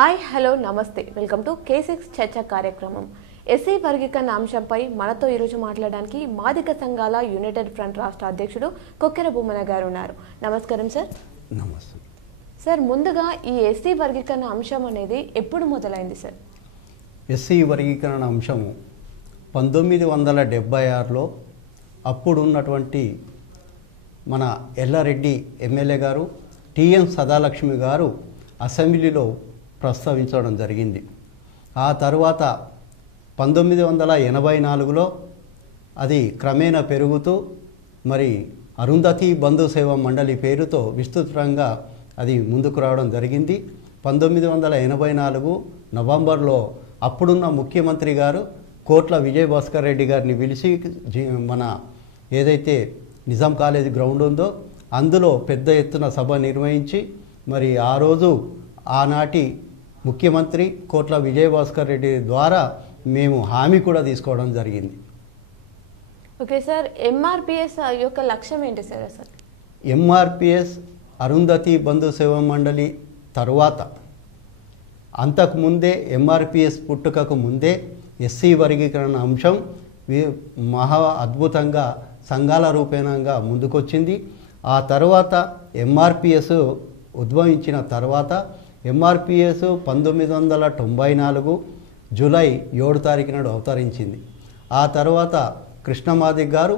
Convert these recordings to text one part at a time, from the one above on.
Hi hello నమస్తే welcome to K6 చర్చ కార్యక్రమం. ఎస్సీ వర్గీకరణ అంశంపై మనతో ఈరోజు మాట్లాడడానికి మాదిగ సంఘాల యునైటెడ్ ఫ్రంట్ రాష్ట్ర అధ్యక్షుడు కొక్కెర భూమన గారు ఉన్నారు. నమస్కారం సార్. నమస్తే సార్, ముందుగా ఈ ఎస్సీ వర్గీకరణ అంశం అనేది ఎప్పుడు మొదలైంది సార్? ఎస్సీ వర్గీకరణ అంశము 1976లో అప్పుడున్నటువంటి మన ఎల్లారెడ్డి ఎమ్మెల్యే గారు టిఎం సదాలక్ష్మి గారు అసెంబ్లీలో ప్రస్తావించడం జరిగింది. ఆ తర్వాత 1984లో అది క్రమేణా పెరుగుతూ మరి అరుంధతి బంధు సేవా మండలి పేరుతో విస్తృతంగా అది ముందుకు రావడం జరిగింది. 1984 నవంబర్లో అప్పుడున్న ముఖ్యమంత్రి గారు కోట్ల విజయభాస్కర్ రెడ్డి గారిని పిలిచి మన ఏదైతే నిజాం కాలేజ్ గ్రౌండ్ ఉందో అందులో పెద్ద ఎత్తున సభ నిర్వహించి మరి ఆ రోజు ఆనాటి ముఖ్యమంత్రి కోట్ల విజయభాస్కర్ రెడ్డి ద్వారా మేము హామీ కూడా తీసుకోవడం జరిగింది. ఓకే సార్, ఎంఆర్పిఎస్ యొక్క లక్ష్యం ఏంటి సార్? అసలు ఎంఆర్పిఎస్ అరుంధతి బంధు సేవా మండలి తరువాత అంతకుముందే ఎంఆర్పిఎస్ పుట్టుకకు ముందే ఎస్సీ వర్గీకరణ అంశం మహా అద్భుతంగా సంఘాల రూపేణంగా ముందుకొచ్చింది. ఆ తర్వాత ఎంఆర్పిఎస్ ఉద్భవించిన తర్వాత ఎంఆర్పిఎస్ 1994 జూలై 7 తారీఖు నాడు అవతరించింది. ఆ తర్వాత కృష్ణమాదిగ్ గారు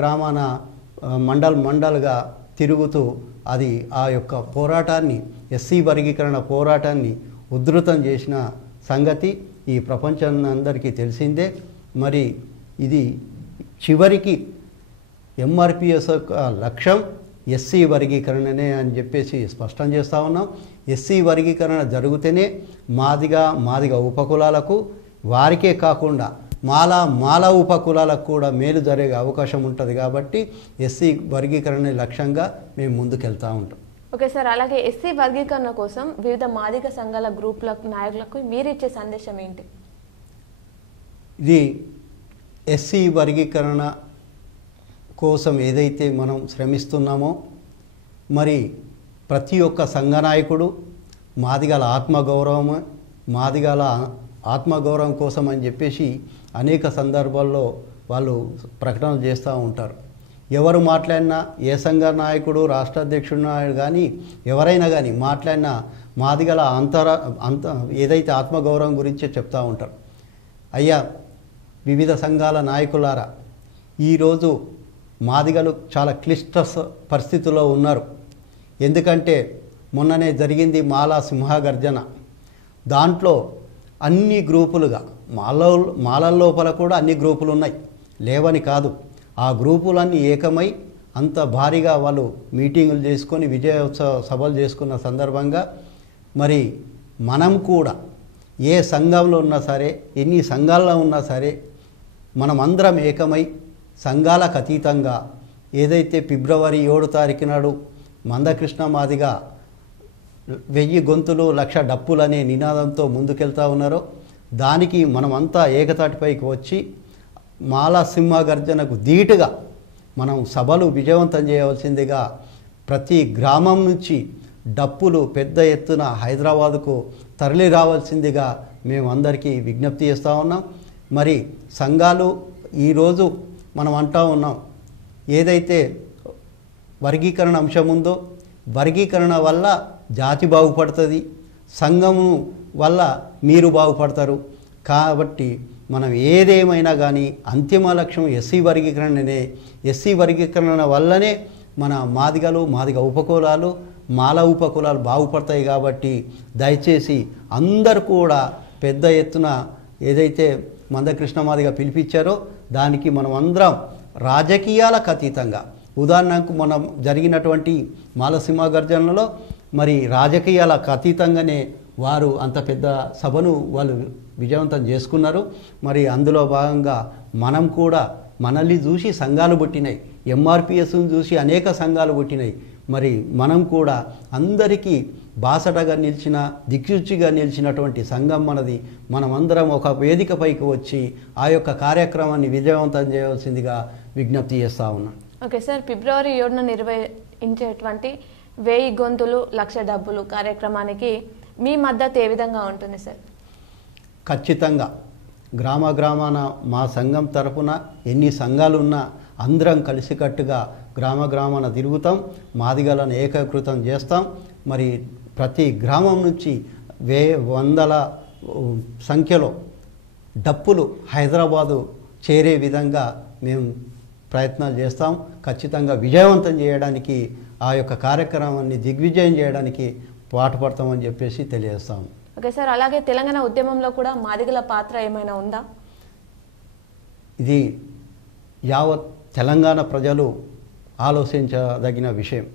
గ్రామాన మండల్గా తిరుగుతూ అది ఆ యొక్క పోరాటాన్ని ఎస్సీ వర్గీకరణ పోరాటాన్ని ఉధృతం చేసిన సంగతి ఈ ప్రపంచాన్ని అందరికీ తెలిసిందే. మరి ఇది చివరికి ఎంఆర్పిఎస్ యొక్క లక్ష్యం ఎస్సీ వర్గీకరణనే అని చెప్పేసి స్పష్టం చేస్తూ ఉన్నాం. ఎస్సీ వర్గీకరణ జరిగితేనే మాదిగ ఉపకులాలకు వారికే కాకుండా మాల ఉపకులాలకు కూడా మేలు జరిగే అవకాశం ఉంటుంది. కాబట్టి ఎస్సీ వర్గీకరణ లక్ష్యంగా మేము ముందుకెళ్తూ ఉంటాం. ఓకే సార్, అలాగే ఎస్సీ వర్గీకరణ కోసం వివిధ మాదిగ సంఘాల గ్రూపులకు నాయకులకు మీరు ఇచ్చే సందేశం ఏంటి? ఇది ఎస్సీ వర్గీకరణ కోసం ఏదైతే మనం శ్రమిస్తున్నామో మరి ప్రతి ఒక్క సంఘ నాయకుడు మాదిగల ఆత్మగౌరవం కోసం అని చెప్పేసి అనేక సందర్భాల్లో వాళ్ళు ప్రకటనలు చేస్తూ ఉంటారు. ఎవరు మాట్లాడినా ఏ సంఘ నాయకుడు రాష్ట్ర అధ్యక్షుడు కానీ ఎవరైనా కానీ మాట్లాడినా మాదిగల ఏదైతే ఆత్మగౌరవం గురించే చెప్తూ ఉంటారు. అయ్యా వివిధ సంఘాల నాయకులారా, ఈరోజు మాదిగలు చాలా క్లిష్ట పరిస్థితుల్లో ఉన్నారు. ఎందుకంటే మొన్ననే జరిగింది మాలా సింహగర్జన. దాంట్లో అన్ని గ్రూపులుగా మాలల లోపల కూడా అన్ని గ్రూపులు ఉన్నాయి, లేవని కాదు. ఆ గ్రూపులన్నీ ఏకమై అంత భారీగా వాళ్ళు మీటింగులు చేసుకొని విజయోత్సవ సభలు చేసుకున్న సందర్భంగా మరి మనం కూడా ఏ సంఘంలో ఉన్నా సరే ఎన్ని సంఘాల్లో ఉన్నా సరే మనం అందరం ఏకమై సంఘాలకు అతీతంగా ఏదైతే ఫిబ్రవరి 7 తారీఖు నాడు మందకృష్ణ మాదిగ 1000 గొంతులు 1,00,000 డప్పులనే నినాదంతో ముందుకెళ్తూ ఉన్నారో దానికి మనమంతా ఏకతాటిపైకి వచ్చి మాలా సింహగర్జనకు ధీటుగా మనం సభలు విజయవంతం చేయవలసిందిగా ప్రతి గ్రామం నుంచి డప్పులు పెద్ద ఎత్తున హైదరాబాదుకు తరలి రావాల్సిందిగా మేము అందరికీ విజ్ఞప్తి చేస్తూ ఉన్నాం. మరి సంఘాలు ఈరోజు మనం అంటూ ఉన్నాం, ఏదైతే వర్గీకరణ అంశం ఉందో వర్గీకరణ వల్ల జాతి బాగుపడుతుంది, సంఘము వల్ల మీరు బాగుపడతారు. కాబట్టి మనం ఏదేమైనా కానీ అంతిమ లక్ష్యం ఎస్సీ వర్గీకరణనే. ఎస్సీ వర్గీకరణ వల్లనే మన మాదిగ ఉపకులాలు మాల ఉపకులాలు బాగుపడతాయి. కాబట్టి దయచేసి అందరూ కూడా పెద్ద ఎత్తున ఏదైతే మందకృష్ణ మాదిగ పిలిపించారో దానికి మనం అందరం రాజకీయాలకు అతీతంగా, ఉదాహరణకు మనం జరిగినటువంటి మాలసింహగర్జనలో మరి రాజకీయాలకు అతీతంగానే వారు అంత పెద్ద సభను వాళ్ళు విజయవంతం చేసుకున్నారు. మరి అందులో భాగంగా మనం కూడా మనల్ని చూసి సంఘాలు పుట్టినాయి, ఎంఆర్పిఎస్ను చూసి అనేక సంఘాలు పుట్టినాయి. మరి మనం కూడా అందరికీ బాసటగా నిలిచిన దిక్సూచిగా నిలిచినటువంటి సంఘం మనది. మనమందరం ఒక వేదికపైకి వచ్చి ఆ యొక్క కార్యక్రమాన్ని విజయవంతం చేయవలసిందిగా విజ్ఞప్తి చేస్తూ ఉన్నాం. ఓకే సార్, ఫిబ్రవరి 7న నిర్వహించేటువంటి 1000 గొంతులు 1,00,000 డబ్బులు కార్యక్రమానికి మీ మద్దతు ఏ విధంగా ఉంటుంది సార్? ఖచ్చితంగా గ్రామాన మా సంఘం తరపున ఎన్ని సంఘాలు ఉన్నా అందరం కలిసికట్టుగా గ్రామాన తిరుగుతాం, మాదిగలను ఏకీకృతం చేస్తాం. మరి ప్రతి గ్రామం నుంచి వందల సంఖ్యలో డప్పులు హైదరాబాదు చేరే విధంగా మేము ప్రయత్నాలు చేస్తాం. ఖచ్చితంగా విజయవంతం చేయడానికి ఆ యొక్క కార్యక్రమాన్ని దిగ్విజయం చేయడానికి పాటుపడతామని చెప్పేసి తెలియజేస్తాం. ఓకే సార్, అలాగే తెలంగాణ ఉద్యమంలో కూడా మాదిగల పాత్ర ఏమైనా ఉందా? ఇది యావత్ తెలంగాణ ప్రజలు ఆలోచించదగిన విషయం.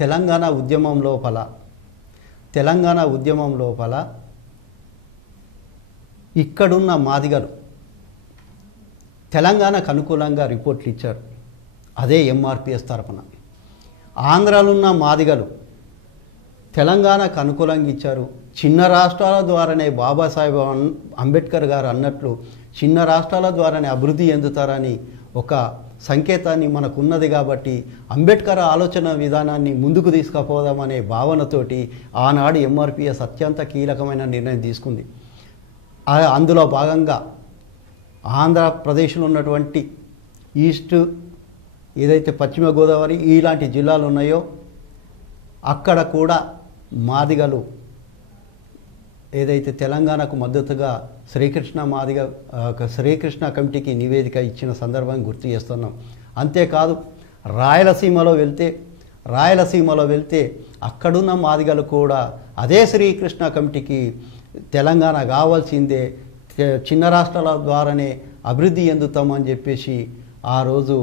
తెలంగాణ ఉద్యమం లోపల ఇక్కడున్న మాదిగలు తెలంగాణకు అనుకూలంగా రిపోర్ట్లు ఇచ్చారు. అదే ఎంఆర్పిఎస్ తరపున. ఆంధ్రాలో ఉన్న మాదిగలు తెలంగాణకు అనుకూలంగా ఇచ్చారు. చిన్న రాష్ట్రాల ద్వారానే బాబాసాహెబ్ అంబేద్కర్ గారు అన్నట్లు చిన్న రాష్ట్రాల ద్వారానే అభివృద్ధి చెందుతారని ఒక సంకేతాన్ని మనకున్నది. కాబట్టి అంబేద్కర్ ఆలోచన విధానాన్ని ముందుకు తీసుకుపోదామనే భావనతోటి ఆనాడు ఎంఆర్పిఎస్ అత్యంత కీలకమైన నిర్ణయం తీసుకుంది. అందులో భాగంగా ఆంధ్రప్రదేశ్లో ఉన్నటువంటి ఈస్ట్, ఏదైతే పశ్చిమ గోదావరి ఇలాంటి జిల్లాలు ఉన్నాయో అక్కడ కూడా మాదిగలు ఏదైతే తెలంగాణకు మద్దతుగా శ్రీకృష్ణ కమిటీకి నివేదిక ఇచ్చిన సందర్భాన్ని గుర్తు చేస్తున్నాం. అంతేకాదు రాయలసీమలో వెళ్తే అక్కడున్న మాదిగలు కూడా అదే శ్రీకృష్ణ కమిటీకి తెలంగాణ కావాల్సిందే, చిన్న రాష్ట్రాల ద్వారానే అభివృద్ధి చెందుతామని చెప్పేసి ఆ రోజు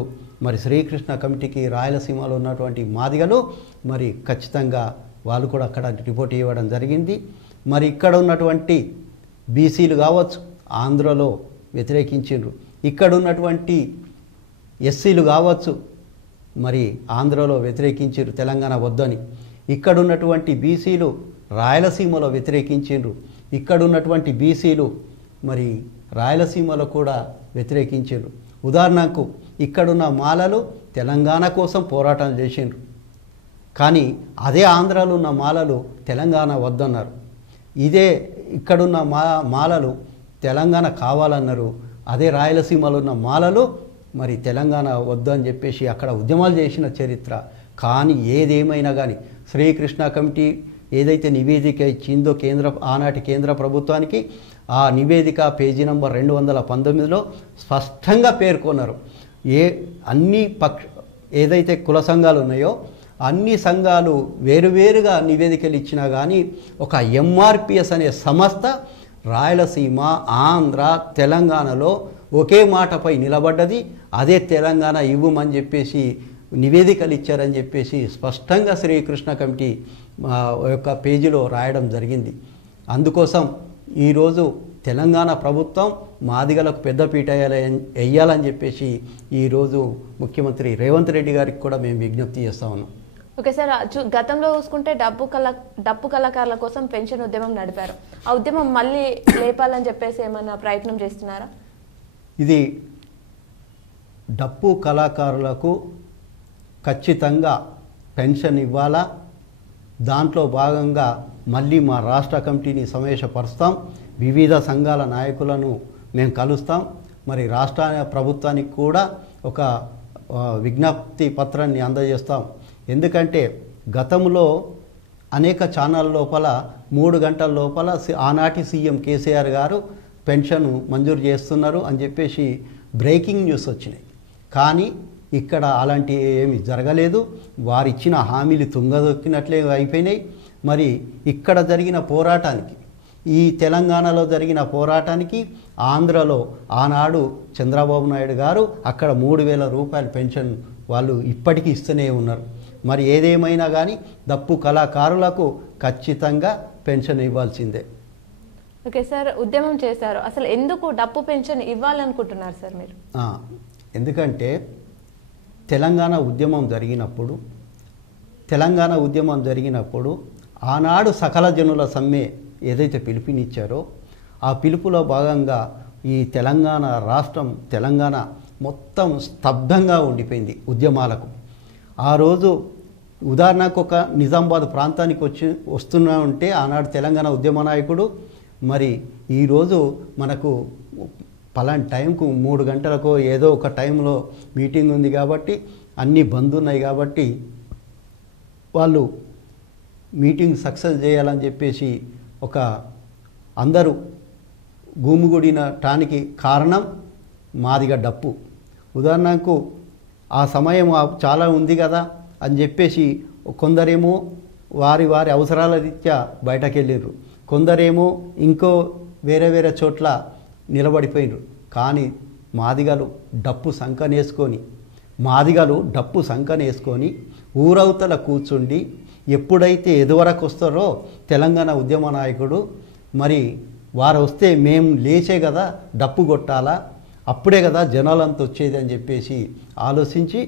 మరి శ్రీకృష్ణ కమిటీకి రాయలసీమలో ఉన్నటువంటి మాదిగలు మరి ఖచ్చితంగా వాళ్ళు కూడా అక్కడ రిపోర్ట్ ఇవ్వడం జరిగింది. మరి ఇక్కడ ఉన్నటువంటి బీసీలు కావచ్చు ఆంధ్రలో వ్యతిరేకించారు, ఇక్కడ ఉన్నటువంటి ఎస్సీలు కావచ్చు మరి ఆంధ్రలో వ్యతిరేకించారు తెలంగాణ వద్దని, ఇక్కడ ఉన్నటువంటి బీసీలు రాయలసీమలో వ్యతిరేకించారు, ఇక్కడ ఉన్నటువంటి బీసీలు మరి రాయలసీమలో కూడా వ్యతిరేకించారు. ఉదాహరణకు ఇక్కడున్న మాలలు తెలంగాణ కోసం పోరాటం చేసిండ్రు, కానీ అదే ఆంధ్రాలో ఉన్న మాలలు తెలంగాణ వద్దన్నారు. ఇదే ఇక్కడున్న మాలలు తెలంగాణ కావాలన్నారు, అదే రాయలసీమలో ఉన్న మాలలు మరి తెలంగాణ వద్దు అని చెప్పేసి అక్కడ ఉద్యమాలు చేసిన చరిత్ర. కానీ ఏదేమైనా కానీ శ్రీకృష్ణ కమిటీ ఏదైతే నివేదిక ఇచ్చిందో ఆనాటి కేంద్ర ప్రభుత్వానికి, ఆ నివేదిక పేజీ నంబర్ 219లో స్పష్టంగా పేర్కొన్నారు. అన్ని ఏదైతే కుల సంఘాలు ఉన్నాయో అన్ని సంఘాలు వేరువేరుగా నివేదికలు ఇచ్చినా కానీ ఒక ఎంఆర్పిఎస్ అనే సంస్థ రాయలసీమ, ఆంధ్ర, తెలంగాణలో ఒకే మాటపై నిలబడ్డది. అదే తెలంగాణ ఇవ్వమని చెప్పేసి నివేదికలు ఇచ్చారని చెప్పేసి స్పష్టంగా శ్రీకృష్ణ కమిటీ యొక్క పేజీలో రాయడం జరిగింది. అందుకోసం ఈరోజు తెలంగాణ ప్రభుత్వం మాదిగలకు పెద్దపీట వేయాలని చెప్పేసి ఈరోజు ముఖ్యమంత్రి రేవంత్ రెడ్డి గారికి కూడా మేము విజ్ఞప్తి చేస్తా ఉన్నాం. ఓకే సార్, గతంలో చూసుకుంటే డప్పు కళాకారుల కోసం పెన్షన్ ఉద్యమం నడిపారు. ఆ ఉద్యమం మళ్ళీ లేపాలని చెప్పేసి ఏమైనా ప్రయత్నం చేస్తున్నారా? ఇది డప్పు కళాకారులకు ఖచ్చితంగా పెన్షన్ ఇవ్వాలా. దాంట్లో భాగంగా మళ్ళీ మా రాష్ట్ర కమిటీని సమావేశపరుస్తాం, వివిధ సంఘాల నాయకులను మేము కలుస్తాం. మరి రాష్ట్ర ప్రభుత్వానికి కూడా ఒక విజ్ఞప్తి పత్రాన్ని అందజేస్తాం. ఎందుకంటే గతంలో అనేక ఛానళ్ళ లోపల 3 గంటల లోపల ఆనాటి సీఎం కేసీఆర్ గారు పెన్షన్ మంజూరు చేస్తున్నారు అని చెప్పేసి బ్రేకింగ్ న్యూస్ వచ్చినాయి. కానీ ఇక్కడ అలాంటి ఏమి జరగలేదు. వారు ఇచ్చిన హామీలు తుంగదొక్కినట్లే అయిపోయినాయి. మరి ఇక్కడ జరిగిన పోరాటానికి, ఈ తెలంగాణలో జరిగిన పోరాటానికి ఆంధ్రలో ఆనాడు చంద్రబాబు నాయుడు గారు అక్కడ 3,000 రూపాయల పెన్షన్ వాళ్ళు ఇప్పటికీ ఇస్తూనే ఉన్నారు. మరి ఏదేమైనా కానీ డప్పు కళాకారులకు ఖచ్చితంగా పెన్షన్ ఇవ్వాల్సిందే. ఓకే సార్, ఉద్యమం చేశారు, అసలు ఎందుకు డప్పు పెన్షన్ ఇవ్వాలనుకుంటున్నారు సార్ మీరు? ఎందుకంటే తెలంగాణ ఉద్యమం జరిగినప్పుడు ఆనాడు సకల జనుల సమ్మె ఏదైతే పిలుపునిచ్చారో ఆ పిలుపులో భాగంగా ఈ తెలంగాణ రాష్ట్రం, తెలంగాణ మొత్తం స్తబ్దంగా ఉండిపోయింది ఉద్యమాలకు. ఆ రోజు ఉదాహరణకు ఒక నిజామాబాద్ ప్రాంతానికి వస్తున్నా ఉంటే ఆనాడు తెలంగాణ ఉద్యమ నాయకుడు మరి ఈరోజు మనకు పలాంటి టైంకు 3 గంటలకు ఏదో ఒక టైంలో మీటింగ్ ఉంది కాబట్టి అన్నీ బంద్ ఉన్నాయి కాబట్టి వాళ్ళు మీటింగ్ సక్సెస్ చేయాలని చెప్పేసి ఒక అందరూ గుమిగూడిన టానికి కారణం మాదిగ డప్పు. ఉదాహరణకు ఆ సమయం చాలా ఉంది కదా అని చెప్పేసి కొందరేమో వారి వారి అవసరాల రీత్యా బయటకు వెళ్ళారు, కొందరేమో ఇంకో వేరే వేరే చోట్ల నిలబడిపోయినారు. కానీ మాదిగలు డప్పు సంకనేసుకొని ఊరవతల కూర్చుండి ఎప్పుడైతే ఎదువరకు వస్తారో తెలంగాణ ఉద్యమ నాయకుడు మరి వారు వస్తే మేము లేచే కదా డప్పు కొట్టాలా, అప్పుడే కదా జనాలంతా వచ్చేది అని చెప్పేసి ఆలోచించి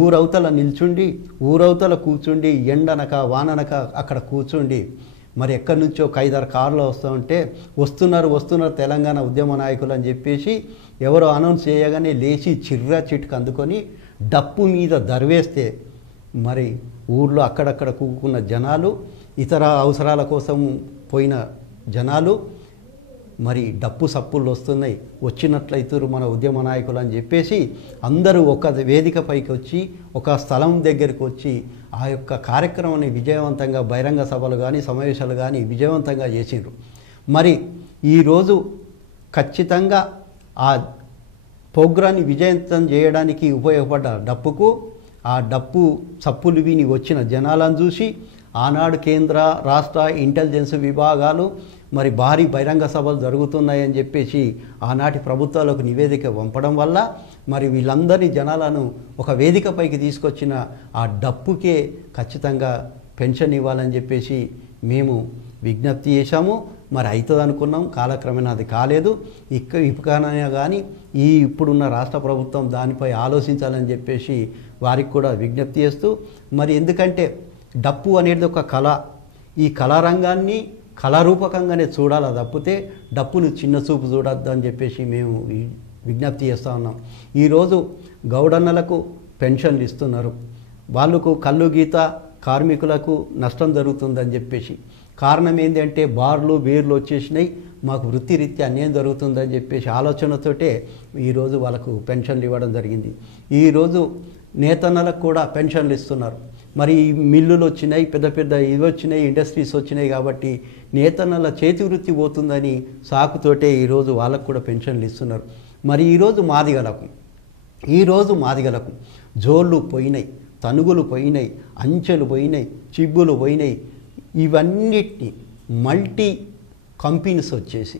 ఊరవతల నిల్చుండి ఊరవతల కూర్చుండి ఎండనక వాననక అక్కడ కూర్చుండి మరి ఎక్కడి నుంచో 5-6 కార్లు వస్తూ ఉంటే వస్తున్నారు తెలంగాణ ఉద్యమ నాయకులు అని చెప్పేసి ఎవరో అనౌన్స్ చేయగానే లేచి చిర్రా చిట్టుకు అందుకొని డప్పు మీద దర్వేస్తే మరి ఊర్లో అక్కడక్కడ కూకున్న జనాలు, ఇతర అవసరాల కోసం పోయిన జనాలు మరి డప్పు సప్పుళ్ళు వస్తున్నాయి, వచ్చినట్లయితురు మన ఉద్యమ నాయకులు అని చెప్పేసి అందరూ ఒక వేదిక పైకి వచ్చి ఒక స్థలం దగ్గరికి వచ్చి ఆ యొక్క కార్యక్రమాన్ని విజయవంతంగా బహిరంగ సభలు కానీ సమావేశాలు కానీ విజయవంతంగా చేసిండ్రు. మరి ఈరోజు ఖచ్చితంగా ఆ ప్రోగ్రాన్ని విజయవంతం చేయడానికి ఉపయోగపడ్డ డప్పుకు ఆ డప్పు చప్పులు విని వచ్చిన జనాలను చూసి ఆనాడు కేంద్ర రాష్ట్ర ఇంటెలిజెన్స్ విభాగాలు మరి భారీ బహిరంగ సభలు జరుగుతున్నాయని చెప్పేసి ఆనాటి ప్రభుత్వాలకు నివేదిక పంపడం వల్ల మరి వీళ్ళందరినీ జనాలను ఒక వేదికపైకి తీసుకొచ్చిన ఆ డప్పుకే ఖచ్చితంగా పెన్షన్ ఇవ్వాలని చెప్పేసి మేము విజ్ఞప్తి చేశాము. మరి అవుతుంది అనుకున్నాం, కాలక్రమేణా అది కాలేదు. ఇప్పుడైనా కానీ ఇప్పుడున్న రాష్ట్ర ప్రభుత్వం దానిపై ఆలోచించాలని చెప్పేసి వారికి కూడా విజ్ఞప్తి చేస్తూ, మరి ఎందుకంటే డప్పు అనేది ఒక కళ, ఈ కళారంగాన్ని కళారూపకంగానే చూడాలి తప్పితే డప్పును చిన్న చూపు చూడొద్దు అని చెప్పేసి మేము విజ్ఞప్తి చేస్తూ ఉన్నాం. ఈరోజు గౌడన్నలకు పెన్షన్లు ఇస్తున్నారు, వాళ్ళకు కళ్ళు గీత కార్మికులకు నష్టం జరుగుతుందని చెప్పేసి కారణం ఏంటంటే బార్లు బీర్లు వచ్చేసినాయి, మాకు వృత్తిరీత్యా అన్యాయం జరుగుతుందని చెప్పేసి ఆలోచనతోటే ఈరోజు వాళ్ళకు పెన్షన్లు ఇవ్వడం జరిగింది. ఈరోజు నేతన్నలకు కూడా పెన్షన్లు ఇస్తున్నారు. మరి మిల్లులు వచ్చినాయి, పెద్ద పెద్ద ఇవి వచ్చినాయి, ఇండస్ట్రీస్ వచ్చినాయి కాబట్టి నేతన్నల చేతి వృత్తి పోతుందని సాకుతోటే ఈరోజు వాళ్ళకు కూడా పెన్షన్లు ఇస్తున్నారు. మరి ఈరోజు మాదిగలకు జోళ్ళు పోయినాయి, తనుగులు పోయినాయి, అంచెలు పోయినాయి, చిబ్బులు పోయినాయి. ఇవన్నిటిని మల్టీ కంపెనీస్ వచ్చేసి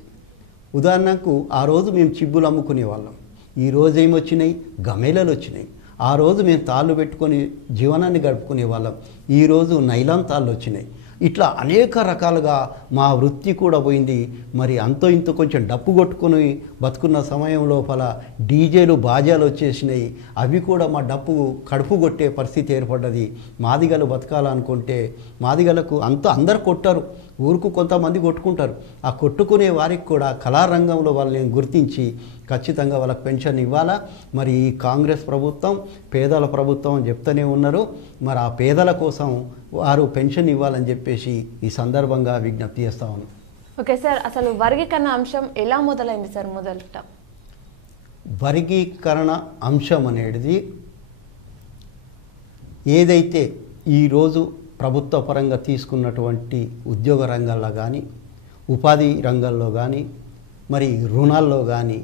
ఉదాహరణకు ఆ రోజు మేము చిబ్బులు అమ్ముకునే వాళ్ళం, ఈరోజు ఏమొచ్చినాయి గమేళలు వచ్చినాయి. ఆ రోజు మేము తాళ్ళు పెట్టుకొని జీవనాన్ని గడుపుకునే వాళ్ళం, ఈరోజు నైలాన్ తాళ్ళు వచ్చినాయి. ఇట్లా అనేక రకాలుగా మా వృత్తి కూడా పోయింది. మరి అంతో ఇంతో కొంచెం డప్పు కొట్టుకొని బతుకున్న సమయం లోపల డీజేలు బాజాలు వచ్చేసినాయి, అవి కూడా మా డప్పు కడుపు కొట్టే పరిస్థితి ఏర్పడ్డది. మాదిగలు బతకాలనుకుంటే మాదిగలకు అందరు కొట్టారు, ఊరుకు కొంతమంది కొట్టుకుంటారు. ఆ కొట్టుకునే వారికి కూడా కళారంగంలో వాళ్ళని గుర్తించి ఖచ్చితంగా వాళ్ళకి పెన్షన్ ఇవ్వాలా. మరి ఈ కాంగ్రెస్ ప్రభుత్వం పేదల ప్రభుత్వం అని చెప్తూనే ఉన్నారు. మరి ఆ పేదల కోసం వారు పెన్షన్ ఇవ్వాలని చెప్పేసి ఈ సందర్భంగా విజ్ఞప్తి చేస్తా ఉన్నాం. ఓకే సార్, అసలు వర్గీకరణ అంశం ఎలా మొదలైంది సార్? వర్గీకరణ అంశం అనేది ఏదైతే ఈరోజు ప్రభుత్వ పరంగా తీసుకున్నటువంటి ఉద్యోగ రంగాల్లో కానీ ఉపాధి రంగాల్లో కానీ మరి రుణాల్లో కానీ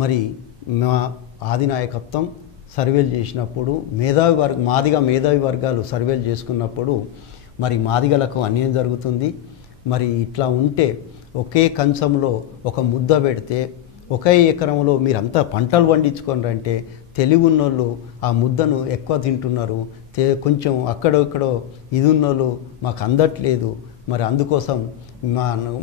మరి మా ఆదినాయకత్వం సర్వేలు చేసినప్పుడు మేధావి వర్గాలు సర్వేలు చేసుకున్నప్పుడు మరి మాదిగలకు అన్యాయం జరుగుతుంది. మరి ఇట్లా ఉంటే ఒకే కంచంలో ఒక ముద్ద పెడితే ఒకే ఎకరంలో మీరంతా పంటలు పండించుకోనంటే తెలివి ఉన్నోళ్ళు ఆ ముద్దను ఎక్కువ తింటున్నారు, కొంచెం అక్కడో ఇది ఉన్నోళ్ళు మాకు అందట్లేదు. మరి అందుకోసం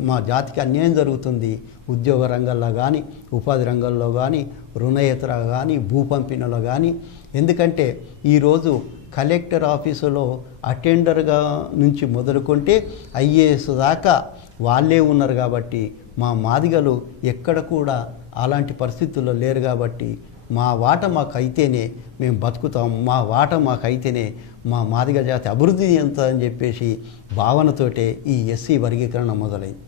మా జాతికి అన్యాయం జరుగుతుంది. ఉద్యోగ రంగాల్లో కానీ ఉపాధి రంగంలో కానీ రుణయేతర కానీ భూ పంపిణీలో కానీ. ఎందుకంటే ఈరోజు కలెక్టర్ ఆఫీసులో అటెండర్గా నుంచి మొదలుకుంటే ఐఏఎస్ దాకా వాళ్ళే ఉన్నారు కాబట్టి మా మాదిగలు ఎక్కడ కూడా అలాంటి పరిస్థితుల్లో లేరు కాబట్టి మా వాట మాకైతేనే మేము బతుకుతాం, మా వాట మాకైతేనే మా మాదిగ జాతి అభివృద్ధి చెందుతుందని చెప్పేసి భావనతోటే ఈ ఎస్సీ వర్గీకరణ మొదలైంది.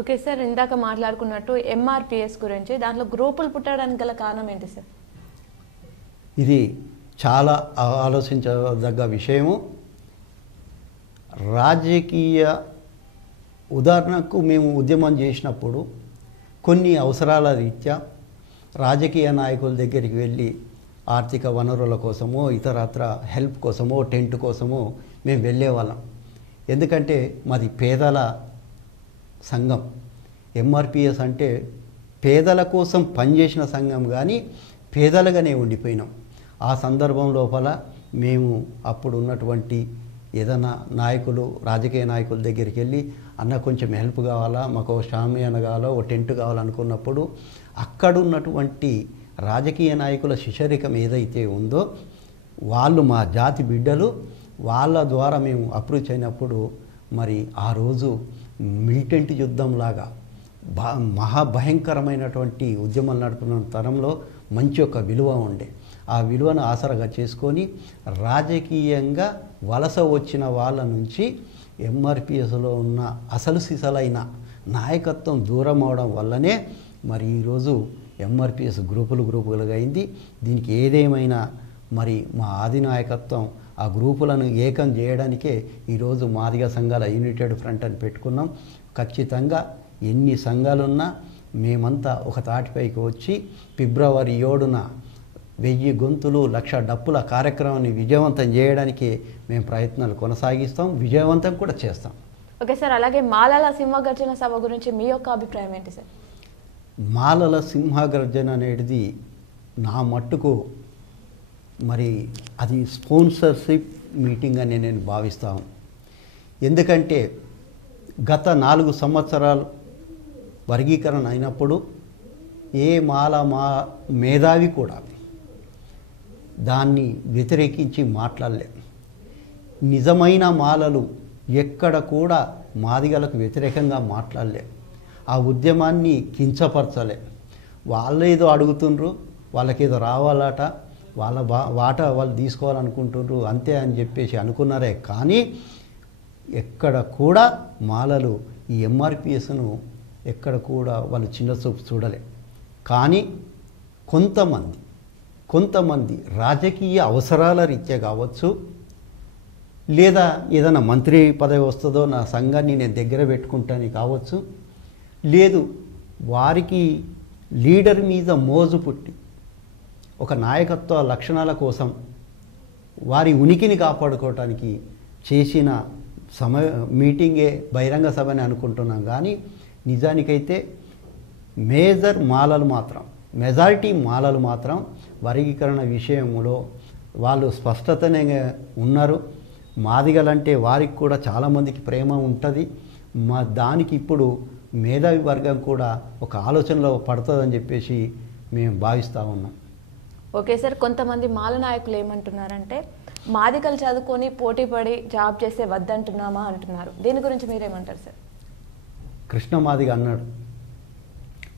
ఓకే సార్, ఇందాక మాట్లాడుకున్నట్టు ఎంఆర్పిఎస్ గురించి, దాంట్లో గ్రూపులు పుట్టడానికి గల కారణం ఏంటి సార్? ఇది చాలా ఆలోచించదగ్గ విషయము. రాజకీయ ఉదాహరణకు మేము ఉద్యమం చేసినప్పుడు కొన్ని అవసరాల రీత్యా రాజకీయ నాయకుల దగ్గరికి వెళ్ళి ఆర్థిక వనరుల కోసమో ఇతరత్ర హెల్ప్ కోసమో టెంట్ కోసమో మేము వెళ్ళేవాళ్ళం. ఎందుకంటే మాది పేదల సంఘం. ఎంఆర్పిఎస్ అంటే పేదల కోసం పనిచేసిన సంఘం, కానీ పేదలుగానే ఉండిపోయినాం. ఆ సందర్భం లోపల మేము అప్పుడు ఉన్నటువంటి ఏదైనా నాయకులు, రాజకీయ నాయకుల దగ్గరికి వెళ్ళి అన్న కొంచెం హెల్ప్ కావాలా, మాకు షామియానా కావాలా, ఓ టెంట్ కావాలనుకున్నప్పుడు అక్కడున్నటువంటి రాజకీయ నాయకుల శిష్యరికం ఏదైతే ఉందో వాళ్ళు మా జాతి బిడ్డలు, వాళ్ళ ద్వారా మేము అప్రోచ్ అయినప్పుడు మరి ఆ రోజు మిలిటెంట్ యుద్ధంలాగా మహాభయంకరమైనటువంటి ఉద్యమాలు నడుపుతున్న తరంలో మంచి ఒక విలువ ఉండే. ఆ విలువను ఆసరగా చేసుకొని రాజకీయంగా వలస వచ్చిన వాళ్ళ నుంచి ఎంఆర్పిఎస్లో ఉన్న అసలు సిసలైన నాయకత్వం దూరం అవడం వల్లనే మరి ఈరోజు ఎంఆర్పిఎస్ గ్రూపులుగా అయింది. దీనికి ఏదేమైనా మరి మా ఆది నాయకత్వం ఆ గ్రూపులను ఏకం చేయడానికే ఈరోజు మాదిగ సంఘాల యునైటెడ్ ఫ్రంట్ అని పెట్టుకున్నాం. ఖచ్చితంగా ఎన్ని సంఘాలున్నా మేమంతా ఒక తాటిపైకి వచ్చి ఫిబ్రవరి 7న 1000 గొంతులు 1,00,000 డప్పుల కార్యక్రమాన్ని విజయవంతం చేయడానికి మేము ప్రయత్నాలు కొనసాగిస్తాం, విజయవంతం కూడా చేస్తాం. ఓకే సార్, అలాగే మాలల సింహగర్జన సభ గురించి మీ యొక్క అభిప్రాయం ఏంటి సార్? మాలల సింహగర్జన అనేది నా మట్టుకు మరి అది స్పాన్సర్షిప్ మీటింగ్ అని నేను భావిస్తాను. ఎందుకంటే గత 4 సంవత్సరాలు వర్గీకరణ అయినప్పుడు ఏ మా మేధావి కూడా దాన్ని వ్యతిరేకించి మాట్లాడలేదు. నిజమైన మాలలు ఎక్కడ కూడా మాదిగలకు వ్యతిరేకంగా మాట్లాడలేదు. ఆ ఉద్యమాన్ని కించపరచలే. వాళ్ళేదో అడుగుతుండ్రు, వాళ్ళకేదో రావాలట, వాళ్ళ వాట వాళ్ళు తీసుకోవాలనుకుంటుండ్రు అంతే అని చెప్పేసి అనుకున్నారే. కానీ ఎక్కడ కూడా మాలలు ఈ ఎంఆర్పిఎస్ను ఎక్కడ కూడా వాళ్ళు చిన్న చూపు చూడలే. కానీ కొంతమంది రాజకీయ అవసరాల రీత్యా కావచ్చు, లేదా ఏదైనా మంత్రి పదవి వస్తుందో నా సంఘాన్ని నేను దగ్గర పెట్టుకుంటాను కావచ్చు, లేదు వారికి లీడర్ మీద మోజు పుట్టి ఒక నాయకత్వ లక్షణాల కోసం వారి ఉనికిని కాపాడుకోవటానికి చేసిన మీటింగే బహిరంగ సభని అనుకుంటున్నాం. కానీ నిజానికైతే మెజారిటీ మాలలు మాత్రం వర్గీకరణ విషయంలో వాళ్ళు స్పష్టతనే ఉన్నారు. మాదిగలంటే వారికి కూడా చాలామందికి ప్రేమ ఉంటుంది. దానికి ఇప్పుడు మేధావి వర్గం కూడా ఒక ఆలోచనలో పడుతుందని చెప్పేసి మేము భావిస్తూ ఉన్నాం. ఓకే సార్, కొంతమంది మాల నాయకులు ఏమంటున్నారంటే మాదిగలు చదువుకొని పోటీపడి జాబ్ చేస్తే వద్దంటున్నామా అంటున్నారు. దీని గురించి మీరేమంటారు సార్? కృష్ణమాదిగ అన్నాడు,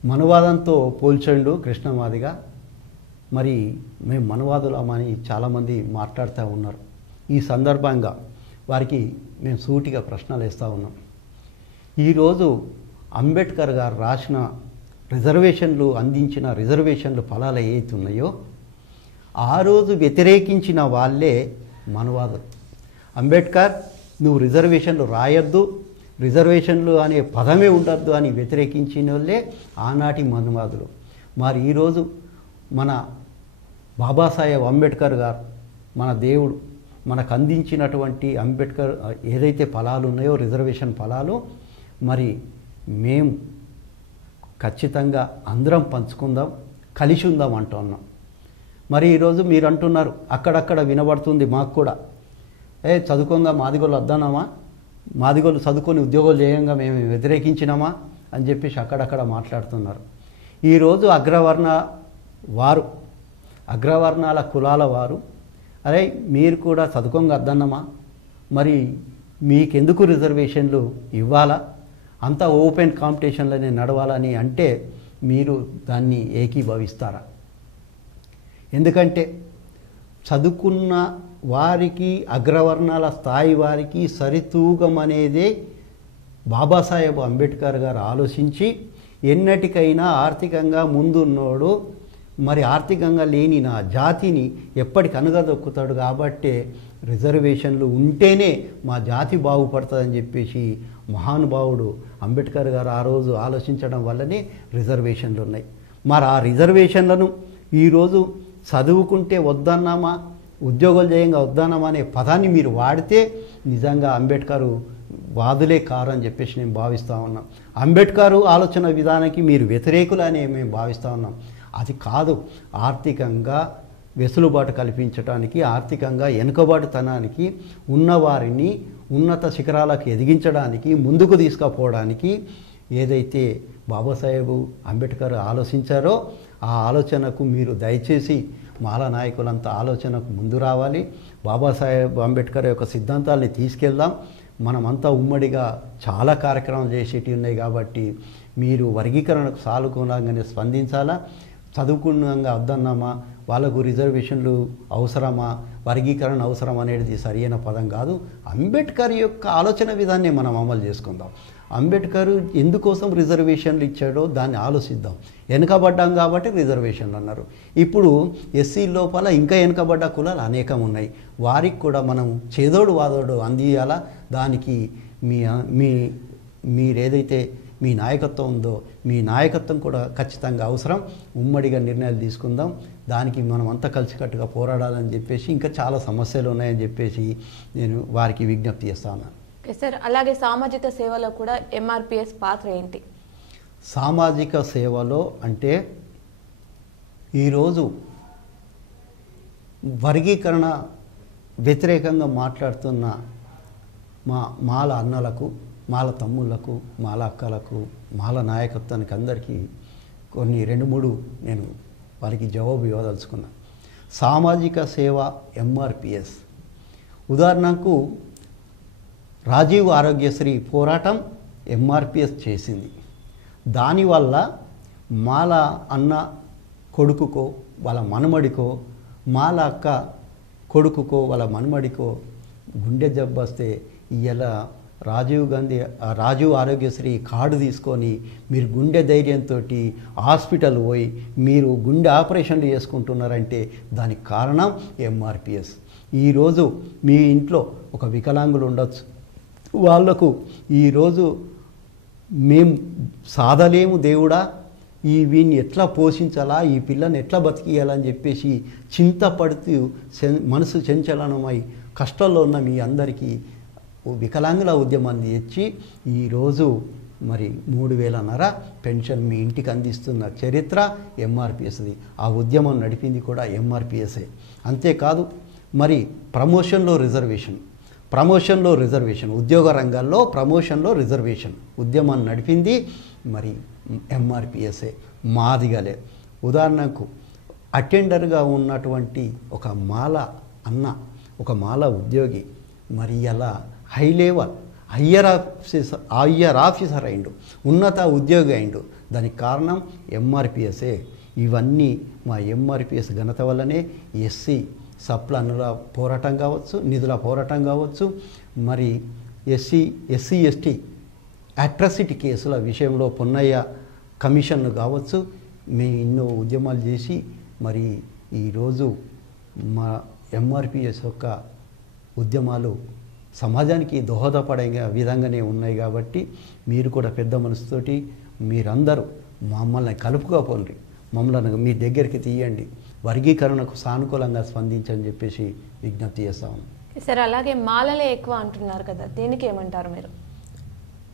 మనువాదంతో పోల్చండు కృష్ణమాదిగ. మరి మేము మనువాదులమని చాలామంది మాట్లాడుతూ ఉన్నారు. ఈ సందర్భంగా వారికి మేము సూటిగా ప్రశ్నలు వేస్తూ ఉన్నాం. ఈరోజు అంబేద్కర్ గారు రాసిన అందించిన రిజర్వేషన్లు ఫలాలు ఏవైతే ఉన్నాయో ఆ రోజు వ్యతిరేకించిన వాళ్ళే మనువాదులు. అంబేద్కర్ నువ్వు రిజర్వేషన్లు రాయొద్దు, రిజర్వేషన్లు అనే పదమే ఉండద్దు అని వ్యతిరేకించిన వాళ్ళే ఆనాటి మనువాదులు. మరి ఈరోజు మన బాబాసాహెబ్ అంబేద్కర్ గారు, మన దేవుడు మనకు అందించినటువంటి అంబేద్కర్ ఏదైతే ఫలాలు ఉన్నాయో రిజర్వేషన్ ఫలాలు, మరి మేము ఖచ్చితంగా అందరం పంచుకుందాం, కలిసి ఉందాం అంటున్నాం. మరి ఈరోజు మీరు అంటున్నారు, అక్కడక్కడ వినబడుతుంది మాకు కూడా, చదువుకోగా మాదిగోళ్ళు వద్దన్నామా, మాదిగోళ్ళు చదువుకొని ఉద్యోగాలు చేయంగా మేము వ్యతిరేకించినామా అని చెప్పేసి అక్కడక్కడ మాట్లాడుతున్నారు. ఈరోజు అగ్రవర్ణాల కులాల వారు, అరే మీరు కూడా చదువుకోగా వద్దన్నమా, మరి మీకెందుకు రిజర్వేషన్లు ఇవ్వాలా, అంతా ఓపెన్ కాంపిటీషన్లోనే నడవాలని అంటే మీరు దాన్ని ఏకీభవిస్తారా? ఎందుకంటే చదువుకున్న వారికి అగ్రవర్ణాల స్థాయి వారికి సరితూగం అనేదే బాబాసాహెబ్ అంబేద్కర్ గారు ఆలోచించి ఎన్నటికైనా ఆర్థికంగా ముందున్నోడు మరి ఆర్థికంగా లేని నా జాతిని ఎప్పటికి అనగదొక్కుతాడు కాబట్టే రిజర్వేషన్లు ఉంటేనే మా జాతి బాగుపడుతుందని చెప్పేసి మహానుభావుడు అంబేద్కర్ గారు ఆ రోజు ఆలోచించడం వల్లనే రిజర్వేషన్లు ఉన్నాయి. మరి ఆ రిజర్వేషన్లను ఈరోజు చదువుకుంటే వద్దన్నామా, ఉద్యోగాలు చేయంగా వద్దన్నామా అనే పదాన్ని మీరు వాడితే నిజంగా అంబేద్కర్ వాదులే కారు అని చెప్పేసి నేను భావిస్తూ ఉన్నాం. అంబేద్కర్ ఆలోచన విధానానికి మీరు వ్యతిరేకులనే మేము భావిస్తూ ఉన్నాం. అది కాదు, ఆర్థికంగా వెసులుబాటు కల్పించడానికి, ఆర్థికంగా వెనుకబాటుతనానికి ఉన్నవారిని ఉన్నత శిఖరాలకు ఎదిగించడానికి, ముందుకు తీసుకుపోవడానికి ఏదైతే బాబాసాహెబ్ అంబేద్కర్ ఆలోచించారో ఆ ఆలోచనకు మీరు దయచేసి మాల నాయకులంతా ఆలోచనకు ముందు రావాలి. బాబాసాహెబ్ అంబేద్కర్ యొక్క సిద్ధాంతాల్ని తీసుకెళ్దాం. మనమంతా ఉమ్మడిగా చాలా కార్యక్రమాలు చేసేటివి ఉన్నాయి కాబట్టి మీరు వర్గీకరణకు సానుకూలంగానే స్పందించాలా. చదువుకున్నాగా వద్దన్నామా, వాళ్ళకు రిజర్వేషన్లు అవసరమా, వర్గీకరణ అవసరం అనేది సరైన పదం కాదు. అంబేద్కర్ యొక్క ఆలోచన విధాన్ని మనం అమలు చేసుకుందాం. అంబేద్కర్ ఎందుకోసం రిజర్వేషన్లు ఇచ్చాడో దాన్ని ఆలోచిద్దాం. వెనుకబడ్డాం కాబట్టి రిజర్వేషన్లు అన్నారు. ఇప్పుడు ఎస్సీ లోపల ఇంకా వెనుకబడ్డ కులాలు అనేకం ఉన్నాయి. వారికి కూడా మనం చేదోడు వాదోడు అందియాలా. దానికి మీరేదైతే మీ నాయకత్వం ఉందో మీ నాయకత్వం కూడా ఖచ్చితంగా అవసరం. ఉమ్మడిగా నిర్ణయాలు తీసుకుందాం. దానికి మనం అంతా కలిసికట్టుగా పోరాడాలని చెప్పేసి ఇంకా చాలా సమస్యలు ఉన్నాయని చెప్పేసి నేను వారికి విజ్ఞప్తి చేస్తా ఉన్నాను. సార్, అలాగే సామాజిక సేవలో కూడా ఎంఆర్పిఎస్ పాత్ర ఏంటి? సామాజిక సేవలో అంటే ఈరోజు వర్గీకరణ వ్యతిరేకంగా మాట్లాడుతున్న మాల అన్నలకు, మాల తమ్ముళ్లకు, మాల అక్కలకు, మాల నాయకత్వానికి అందరికీ కొన్ని 2-3 నేను వారికి జవాబు ఇవ్వదలుచుకున్నా. సామాజిక సేవ ఎంఆర్పిఎస్ ఉదాహరణకు రాజీవ్ ఆరోగ్యశ్రీ పోరాటం ఎంఆర్పిఎస్ చేసింది. దానివల్ల మాల అన్న కొడుకుకో వాళ్ళ మనుమడికో, మాల అక్క కొడుకుకో వాళ్ళ మనుమడికో గుండె జబ్బొస్తే ఇలా రాజీవ్ ఆరోగ్యశ్రీ కార్డు తీసుకొని మీరు గుండె ధైర్యంతో హాస్పిటల్ పోయి మీరు గుండె ఆపరేషన్లు చేసుకుంటున్నారంటే దానికి కారణం ఎంఆర్పిఎస్. ఈరోజు మీ ఇంట్లో ఒక వికలాంగులు ఉండొచ్చు. వాళ్లకు ఈరోజు మేము సాధలేము దేవుడా, వీడిని ఎట్లా పోషించాలా, ఈ పిల్లని ఎట్లా బతికియాలని చెప్పేసి చింతపడుతూ మనసు చంచలనమై కష్టాల్లో ఉన్న మీ అందరికీ వికలాంగుల ఉద్యమాన్ని తెచ్చి ఈరోజు మరి 3,500 పెన్షన్ మీ ఇంటికి అందిస్తున్న చరిత్ర ఎంఆర్పిఎస్ది. ఆ ఉద్యమం నడిపింది కూడా ఎంఆర్పిఎస్ఏ. అంతేకాదు మరి ప్రమోషన్లో రిజర్వేషన్ ఉద్యోగ రంగాల్లో ప్రమోషన్లో రిజర్వేషన్ ఉద్యమాన్ని నడిపింది మరి ఎంఆర్పిఎస్ఏ, మాదిగలే. ఉదాహరణకు అటెండర్గా ఉన్నటువంటి ఒక మాల అన్న, ఒక మాల ఉద్యోగి మరి అలా హై లెవెల్ హయ్యర్ ఆఫీసర్ అయిండు, ఉన్నత ఉద్యోగి అయిండు. దానికి కారణం ఎంఆర్పిఎస్ఏ. ఇవన్నీ మా ఎంఆర్పిఎస్ ఘనత వల్లనే ఎస్సీ సప్లన్నుల పోరాటం కావచ్చు, నిధుల పోరాటం కావచ్చు, మరి ఎస్సీ ఎస్టీ అట్రాసిటీ కేసుల విషయంలో పొన్నయ్య కమిషన్లు కావచ్చు, మేము ఎన్నో ఉద్యమాలు చేసి మరి ఈరోజు మా ఎంఆర్పిఎస్ యొక్క ఉద్యమాలు సమాజానికి దోహదపడే విధంగానే ఉన్నాయి. కాబట్టి మీరు కూడా పెద్ద మనసుతోటి మీరందరూ మమ్మల్ని కలుపుగా పోండి, మమ్మల్ని మీ దగ్గరికి తీయండి, వర్గీకరణకు సానుకూలంగా స్పందించని చెప్పేసి విజ్ఞప్తి చేస్తాము. సార్, అలాగే మాలలే ఎక్కువ అంటున్నారు కదా, దీనికి ఏమంటారు మీరు?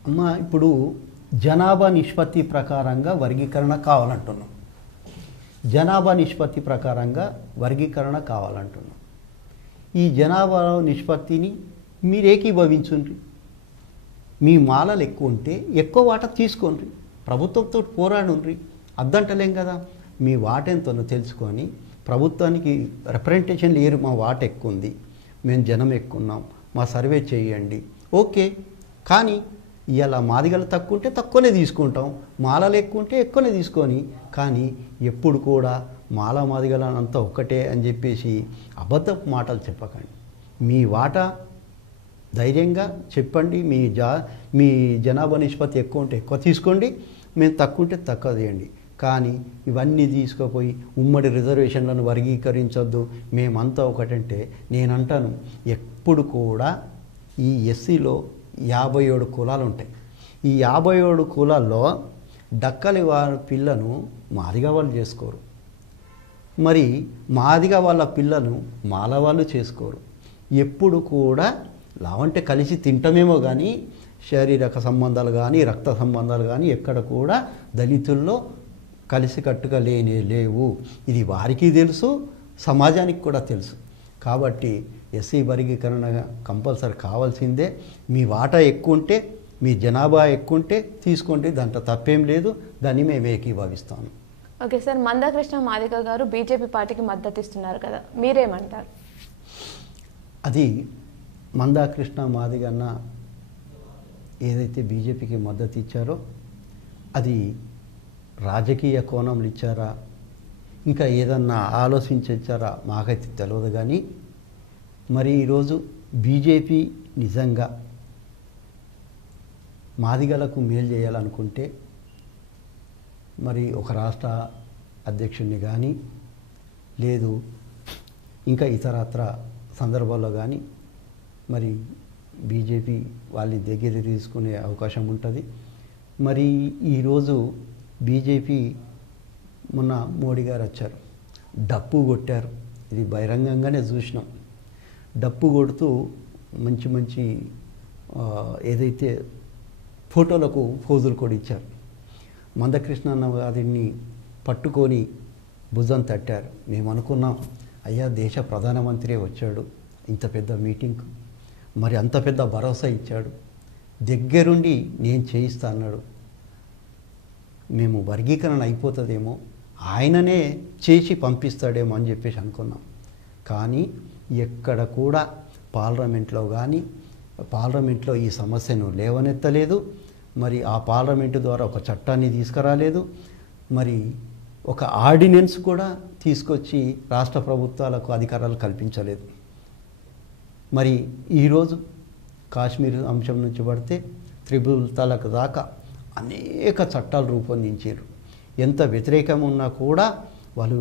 అమ్మ, ఇప్పుడు జనాభా నిష్పత్తి ప్రకారంగా వర్గీకరణ కావాలంటున్నాం. ఈ జనాభా నిష్పత్తిని మీరు ఏకీభవించుండ్రి. మీ మాలలు ఎక్కువ ఉంటే ఎక్కువ వాటా తీసుకోండి, ప్రభుత్వంతో పోరాడుండ్రి, అద్దంటలేం కదా. మీ వాట ఎంతనో తెలుసుకొని ప్రభుత్వానికి రిప్రజెంటేషన్ లేరు, మా వాట ఎక్కువ ఉంది, మేము జనం ఎక్కువ ఉన్నాం, మా సర్వే చేయండి, ఓకే. కానీ ఇలా మాదిగలు తక్కువ ఉంటే తక్కువనే తీసుకుంటాం, మాలలు ఎక్కువ ఉంటే ఎక్కువనే తీసుకొని, కానీ ఎప్పుడు కూడా మాల మాదిగలంతా ఒక్కటే అని చెప్పేసి అబద్ధపు మాటలు చెప్పకండి. మీ వాటా ధైర్యంగా చెప్పండి. మీ జనాభా నిష్పత్తి ఎక్కువ ఉంటే ఎక్కువ తీసుకోండి, మేము తక్కువ ఉంటే తక్కువ తీయండి. కానీ ఇవన్నీ తీసుకుపోయి ఉమ్మడి రిజర్వేషన్లను వర్గీకరించొద్దు, మేమంతా ఒకటంటే నేను అంటాను, ఎప్పుడు కూడా ఈ ఎస్సీలో 57 కులాలు ఉంటాయి. ఈ 57 కులాల్లో డక్కలి వారి పిల్లను మాదిగా వాళ్ళు చేసుకోరు, మరి మాదిగా వాళ్ళ పిల్లను మాల వాళ్ళు చేసుకోరు. ఎప్పుడు కూడా లావంటే కలిసి తింటమేమో కానీ శారీరక సంబంధాలు కానీ రక్త సంబంధాలు కానీ ఎక్కడ కూడా దళితుల్లో కలిసికట్టుగా లేవు. ఇది వారికి తెలుసు, సమాజానికి కూడా తెలుసు. కాబట్టి ఎస్సీ వర్గీకరణ కంపల్సరీ కావాల్సిందే. మీ వాటా ఎక్కువ ఉంటే, మీ జనాభా ఎక్కువ ఉంటే తీసుకోండి, దాంట్లో తప్పేం లేదు. దాన్ని మేము ఏకీభవిస్తాము. ఓకే సార్, మందాకృష్ణ మాదిగ గారు బీజేపీ పార్టీకి మద్దతు ఇస్తున్నారు కదా, మీరేమంటారు? అది మందాకృష్ణ మాదిగన్న ఏదైతే బీజేపీకి మద్దతు ఇచ్చారో అది రాజకీయ కోణంలో ఇచ్చారా, ఇంకా ఏదన్నా ఆలోచించి ఇచ్చారా మాకైతే తెలియదు. కానీ మరి ఈరోజు బీజేపీ నిజంగా మాదిగలకు మేలు చేయాలనుకుంటే మరి ఒక రాష్ట్ర అధ్యక్షుడిని కానీ లేదు ఇంకా ఇతరత్ర సందర్భాల్లో కానీ మరి బీజేపీ వాళ్ళ దగ్గర తీసుకునే అవకాశం ఉంటుంది. మరి ఈరోజు బీజేపీ మొన్న మోడీ గారు వచ్చారు, డప్పు కొట్టారు. ఇది బహిరంగంగానే చూసినాం. డప్పు కొడుతూ మంచి మంచి ఏదైతే ఫోటోలకు పోజులు కూడా ఇచ్చారు. మందకృష్ణ అన్న గారిని పట్టుకొని భుజం తట్టారు. మేము అనుకున్నాం, అయ్యా దేశ ప్రధానమంత్రి వచ్చాడు ఇంత పెద్ద మీటింగ్, మరి అంత పెద్ద భరోసా ఇచ్చాడు, దగ్గరుండి నేను చేయిస్తా అన్నాడు, మేము వర్గీకరణ అయిపోతుందేమో, ఆయననే చేసి పంపిస్తాడేమో అని చెప్పేసి అనుకున్నాం. కానీ ఎక్కడ కూడా పార్లమెంట్లో ఈ సమస్యను లేవనెత్తలేదు. మరి ఆ పార్లమెంటు ద్వారా ఒక చట్టాన్ని తీసుకురాలేదు. మరి ఒక ఆర్డినెన్స్ కూడా తీసుకొచ్చి రాష్ట్ర ప్రభుత్వాలకు అధికారాలు కల్పించలేదు. మరి ఈరోజు కాశ్మీర్ అంశం నుంచి పడితే త్రిపుల్ తలాక్ దాకా అనేక చట్టాలు రూపొందించారు. ఎంత వ్యతిరేకం ఉన్నా కూడా వాళ్ళు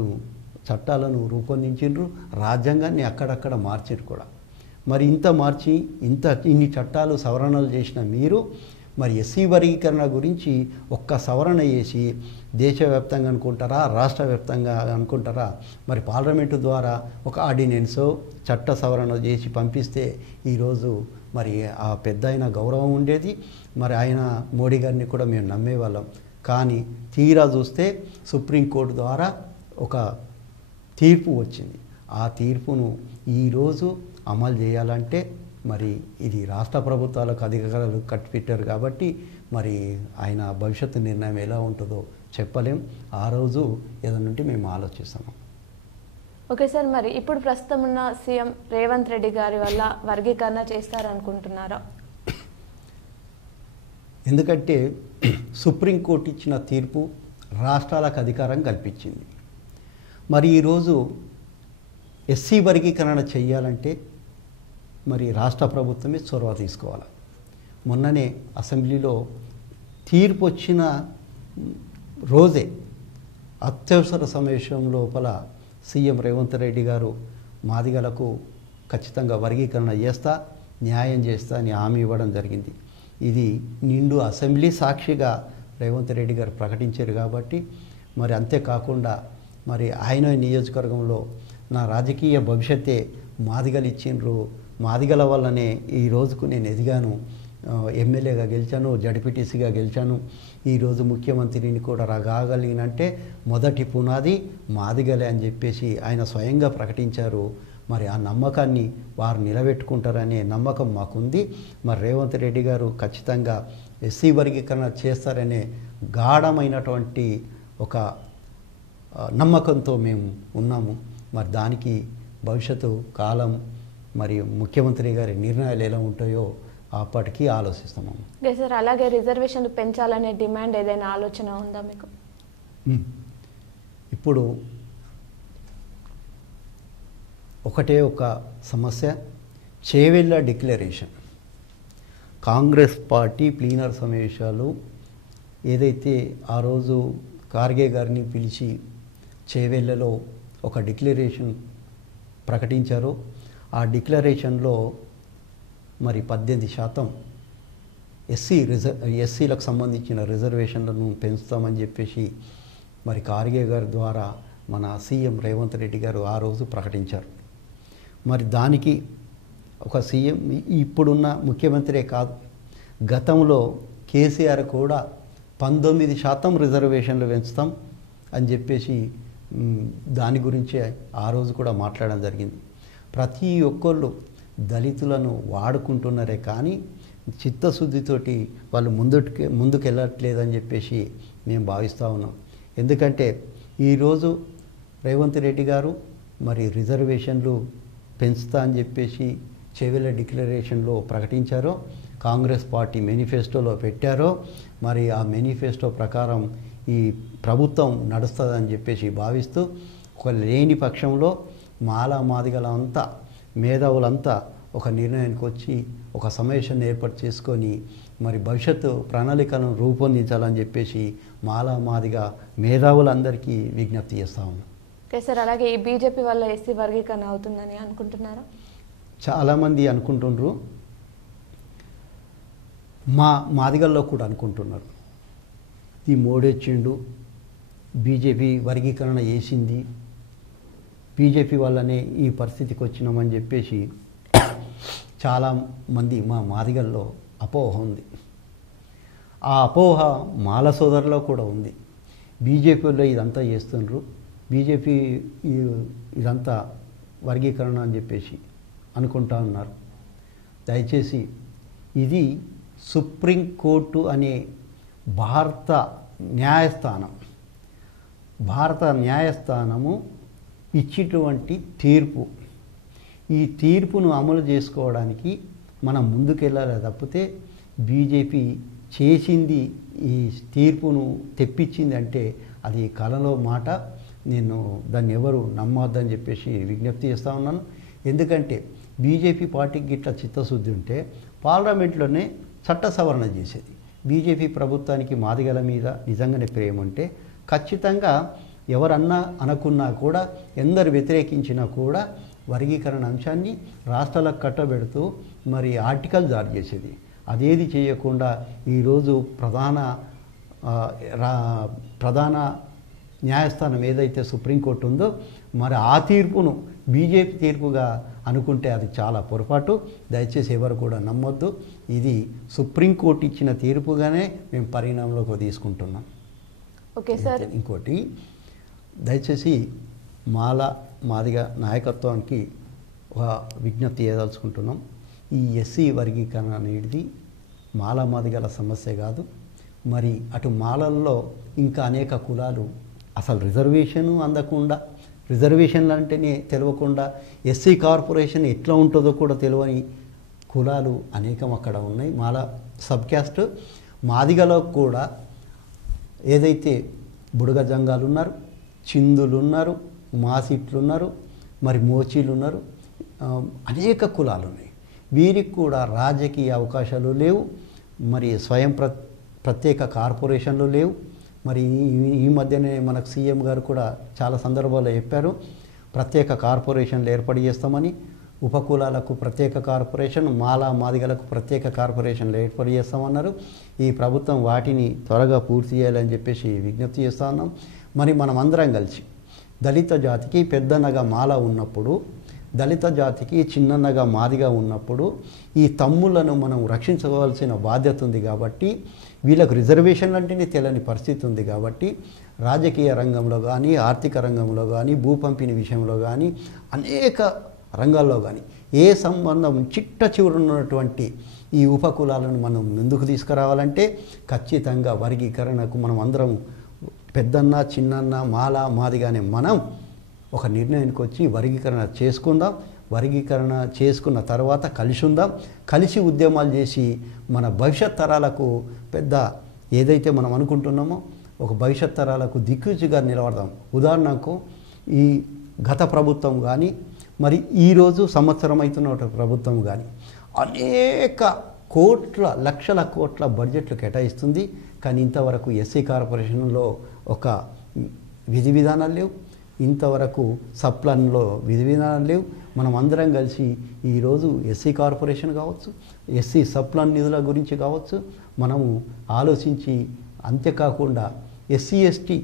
చట్టాలను రూపొందించారు, రాజ్యాంగాన్ని అక్కడక్కడ మార్చారు కూడా. మరి ఇంత మార్చి ఇన్ని చట్టాలు సవరణలు చేసిన మీరు మరి ఎస్సీ వర్గీకరణ గురించి ఒక్క సవరణ చేసి దేశవ్యాప్తంగా అనుకుంటారా, రాష్ట్ర వ్యాప్తంగా అనుకుంటారా? మరి పార్లమెంటు ద్వారా ఒక ఆర్డినెన్సో చట్ట సవరణ చేసి పంపిస్తే ఈరోజు మరి ఆ పెద్ద ఆయన గౌరవం ఉండేది. మరి ఆయన మోడీ గారిని కూడా మేము నమ్మేవాళ్ళం. కానీ తీరా చూస్తే సుప్రీంకోర్టు ద్వారా ఒక తీర్పు వచ్చింది. ఆ తీర్పును ఈరోజు అమలు చేయాలంటే మరి ఇది రాష్ట్ర ప్రభుత్వాలకు అధికారాలు కట్టిపెట్టారు కాబట్టి మరి ఆయన భవిష్యత్తు నిర్ణయం ఎలా ఉంటుందో చెప్పలేం. ఆ రోజు ఏదన్నుంటే మేము ఆలోచిస్తాము. ఓకే సార్, మరి ఇప్పుడు ప్రస్తుతం ఉన్న సీఎం రేవంత్ రెడ్డి గారి వల్ల వర్గీకరణ చేస్తారనుకుంటున్నారా? ఎందుకంటే సుప్రీంకోర్టు ఇచ్చిన తీర్పు రాష్ట్రాలకు అధికారం కల్పించింది. మరి ఈరోజు ఎస్సీ వర్గీకరణ చేయాలంటే మరి రాష్ట్ర ప్రభుత్వమే చొరవ తీసుకోవాలి. మొన్ననే అసెంబ్లీలో తీర్పు వచ్చిన రోజే అత్యవసర సమావేశం లోపల సీఎం రేవంత్ రెడ్డి గారు మాదిగలకు ఖచ్చితంగా వర్గీకరణ చేస్తా, న్యాయం చేస్తా అని హామీ ఇవ్వడం జరిగింది. ఇది నిండు అసెంబ్లీ సాక్షిగా రేవంత్ రెడ్డి గారు ప్రకటించారు. కాబట్టి మరి అంతేకాకుండా మరి ఆయన నియోజకవర్గంలో నా రాజకీయ భవిష్యత్తే మాదిగలు ఇచ్చిండ్రు, మాదిగల వల్లనే ఈ రోజుకు నేను ఎదిగాను, ఎమ్మెల్యేగా గెలిచాను, జడ్పీటీసీగా గెలిచాను, ఈరోజు ముఖ్యమంత్రిని కూడా కాగలిగినంటే మొదటి పునాది మాదిగలే అని చెప్పేసి ఆయన స్వయంగా ప్రకటించారు. మరి ఆ నమ్మకాన్ని వారు నిలబెట్టుకుంటారనే నమ్మకం మాకుంది. మరి రేవంత్ రెడ్డి గారు ఖచ్చితంగా ఎస్సీ వర్గీకరణ చేస్తారనే గాఢమైనటువంటి ఒక నమ్మకంతో మేము ఉన్నాము. మరి దానికి భవిష్యత్తు కాలం మరి ముఖ్యమంత్రి గారి నిర్ణయాలు ఎలా ఉంటాయో అప్పటికీ ఆలోచిస్తాము. సార్, అలాగే రిజర్వేషన్లు పెంచాలనే డిమాండ్ ఏదైనా ఆలోచన ఉందా మీకు? ఇప్పుడు ఒకటే ఒక సమస్య, చేవెళ్ళ డిక్లరేషన్. కాంగ్రెస్ పార్టీ ప్లీనర్ సమావేశాలు ఏదైతే ఆ రోజు ఖార్గే గారిని పిలిచి చేవెళ్ళలో ఒక డిక్లరేషన్ ప్రకటించారో ఆ డిక్లరేషన్లో మరి 18% ఎస్సీలకు సంబంధించిన రిజర్వేషన్లను పెంచుతామని చెప్పేసి మరి ఖార్గే గారి ద్వారా మన సీఎం రేవంత్ రెడ్డి గారు ఆ రోజు ప్రకటించారు. మరి దానికి ఒక సీఎం ఇప్పుడున్న ముఖ్యమంత్రే కాదు, గతంలో కేసీఆర్ కూడా 19% రిజర్వేషన్లు పెంచుతాం అని చెప్పేసి దాని గురించే ఆ రోజు కూడా మాట్లాడడం జరిగింది. ప్రతి ఒక్కళ్ళు దళితులను వాడుకుంటున్నారే కానీ చిత్తశుద్ధితోటి వాళ్ళు ముందుకు వెళ్ళట్లేదని చెప్పేసి మేము భావిస్తూ ఉన్నాం. ఎందుకంటే ఈరోజు రేవంత్ రెడ్డి గారు మరి రిజర్వేషన్లు పెంచుతా అని చెప్పేసి చేవెళ్ళ డిక్లరేషన్లో ప్రకటించారో, కాంగ్రెస్ పార్టీ మేనిఫెస్టోలో పెట్టారో, మరి ఆ మేనిఫెస్టో ప్రకారం ఈ ప్రభుత్వం నడుస్తుందని చెప్పేసి భావిస్తూ ఒక లేని పక్షంలో మాదిగలంతా మేధావులంతా ఒక నిర్ణయానికి వచ్చి ఒక సమావేశాన్ని ఏర్పాటు చేసుకొని మరి భవిష్యత్తు ప్రణాళికలను రూపొందించాలని చెప్పేసి మాదిగ మేధావులందరికీ విజ్ఞప్తి చేస్తూ ఉన్నాం. ఓకే సార్, అలాగే ఈ బీజేపీ వల్ల ఎస్సీ వర్గీకరణ అవుతుందని అనుకుంటున్నారా? చాలామంది అనుకుంటున్నారు, మాదిగల్లో కూడా అనుకుంటున్నారు. ఈ మోడీ వచ్చిండు, బీజేపీ వర్గీకరణ చేసింది, బీజేపీ వల్లనే ఈ పరిస్థితికి వచ్చినామని చెప్పేసి చాలామంది మాదిగల్లో అపోహ ఉంది. ఆ అపోహ మాల సోదరులో కూడా ఉంది. బీజేపీలో ఇదంతా చేస్తుండ్రు, బీజేపీ ఇదంతా వర్గీకరణ అని చెప్పేసి అనుకుంటా ఉన్నారు. దయచేసి ఇది సుప్రీంకోర్టు అనే భారత న్యాయస్థానము ఇచ్చేటువంటి తీర్పు. ఈ తీర్పును అమలు చేసుకోవడానికి మనం ముందుకెళ్ళాలి తప్పితే బీజేపీ చేసింది ఈ తీర్పును తెప్పించింది అంటే అది కలలో మాట. నేను దాన్ని ఎవరు నమ్మొద్దని చెప్పేసి విజ్ఞప్తి చేస్తూ ఉన్నాను. ఎందుకంటే బీజేపీ పార్టీకి ఇట్లా చిత్తశుద్ధి ఉంటే పార్లమెంట్లోనే చట్ట సవరణ చేసేది. బీజేపీ ప్రభుత్వానికి మాదిగల మీద నిజంగానే ప్రేమ ఉంటే ఖచ్చితంగా ఎవరన్నా అనుకున్నా కూడా, ఎందరు వ్యతిరేకించినా కూడా వర్గీకరణ అంశాన్ని రాష్ట్రాలకు కట్టబెడుతూ మరి ఆర్టికల్ జారీ చేసేది. అదేది చేయకుండా ఈరోజు ప్రధాన న్యాయస్థానం ఏదైతే సుప్రీంకోర్టు ఉందో మరి ఆ తీర్పును బీజేపీ తీర్పుగా అనుకుంటే అది చాలా పొరపాటు. దయచేసి ఎవరు కూడా నమ్మొద్దు. ఇది సుప్రీంకోర్టు ఇచ్చిన తీర్పుగానే మేము పరిణామంలోకి తీసుకుంటున్నాం. ఓకే సార్, ఇంకోటి దయచేసి మాదిగ నాయకత్వానికి ఒక విజ్ఞప్తి చేయదలుచుకుంటున్నాం. ఈ ఎస్సీ వర్గీకరణ అనేది మాదిగల సమస్య కాదు. మరి అటు మాలల్లో ఇంకా అనేక కులాలు అసలు రిజర్వేషన్ అందకుండా, రిజర్వేషన్లు అంటేనే తెలియకుండా ఎస్సీ కార్పొరేషన్ ఎట్లా ఉంటుందో కూడా తెలియని కులాలు అనేకం అక్కడ ఉన్నాయి. మాల సబ్ క్యాస్ట్ మాదిగలో కూడా ఏదైతే బుడగ జంగాలు ఉన్నారు, చిందులు ఉన్నారు, మాసిట్లు ఉన్నారు, మరి మోచీలు ఉన్నారు, అనేక కులాలు ఉన్నాయి. వీరికి కూడా రాజకీయ అవకాశాలు లేవు, మరి ప్రత్యేక కార్పొరేషన్లు లేవు. మరి ఈ మధ్యనే మనకు సీఎం గారు కూడా చాలా సందర్భాల్లో చెప్పారు, ప్రత్యేక కార్పొరేషన్లు ఏర్పాటు చేస్తామని. ఉపకులాలకు ప్రత్యేక కార్పొరేషన్, మాదిగలకు ప్రత్యేక కార్పొరేషన్లు ఏర్పాటు చేస్తామన్నారు. ఈ ప్రభుత్వం వాటిని త్వరగా పూర్తి చేయాలని చెప్పేసి విజ్ఞప్తి చేస్తూ ఉన్నాం. మరి మనం అందరం కలిసి దళిత జాతికి పెద్దన్నగా మాల ఉన్నప్పుడు, దళిత జాతికి చిన్నన్నగా మాదిగా ఉన్నప్పుడు ఈ తమ్ములను మనం రక్షించవలసిన బాధ్యత ఉంది. కాబట్టి వీళ్ళకు రిజర్వేషన్లు అంటేనే తెలియని పరిస్థితి ఉంది. కాబట్టి రాజకీయ రంగంలో కానీ, ఆర్థిక రంగంలో కానీ, భూ పంపిణీ విషయంలో కానీ, అనేక రంగాల్లో కానీ ఏ సంబంధం చిట్ట చివరున్నటువంటి ఈ ఉపకులాలను మనం ముందుకు తీసుకురావాలంటే ఖచ్చితంగా వర్గీకరణకు మనం అందరం పెద్దన్న, చిన్నన్న, మాదిగానే మనం ఒక నిర్ణయానికి వచ్చి వర్గీకరణ చేసుకుందాం. వర్గీకరణ చేసుకున్న తర్వాత కలిసి ఉందాం, కలిసి ఉద్యమాలు చేసి మన భవిష్యత్ తరాలకు పెద్ద ఏదైతే మనం అనుకుంటున్నామో ఒక భవిష్యత్ తరాలకు దిక్సూచిగా నిలబడదాం. ఉదాహరణకు ఈ గత ప్రభుత్వం కానీ మరి ఈరోజు సంవత్సరం అవుతున్న ప్రభుత్వం కానీ అనేక కోట్ల లక్షల కోట్ల బడ్జెట్లు కేటాయిస్తుంది. కానీ ఇంతవరకు ఎస్సీ కార్పొరేషన్లో ఒక విధి విధానాలు లేవు, ఇంతవరకు సప్లాన్లో విధి విధానాలు లేవు. మనం అందరం కలిసి ఈరోజు ఎస్సీ కార్పొరేషన్ కావచ్చు, ఎస్సీ సప్లాన్ నిధుల గురించి కావచ్చు మనము ఆలోచించి, అంతేకాకుండా ఎస్సీ ఎస్టీ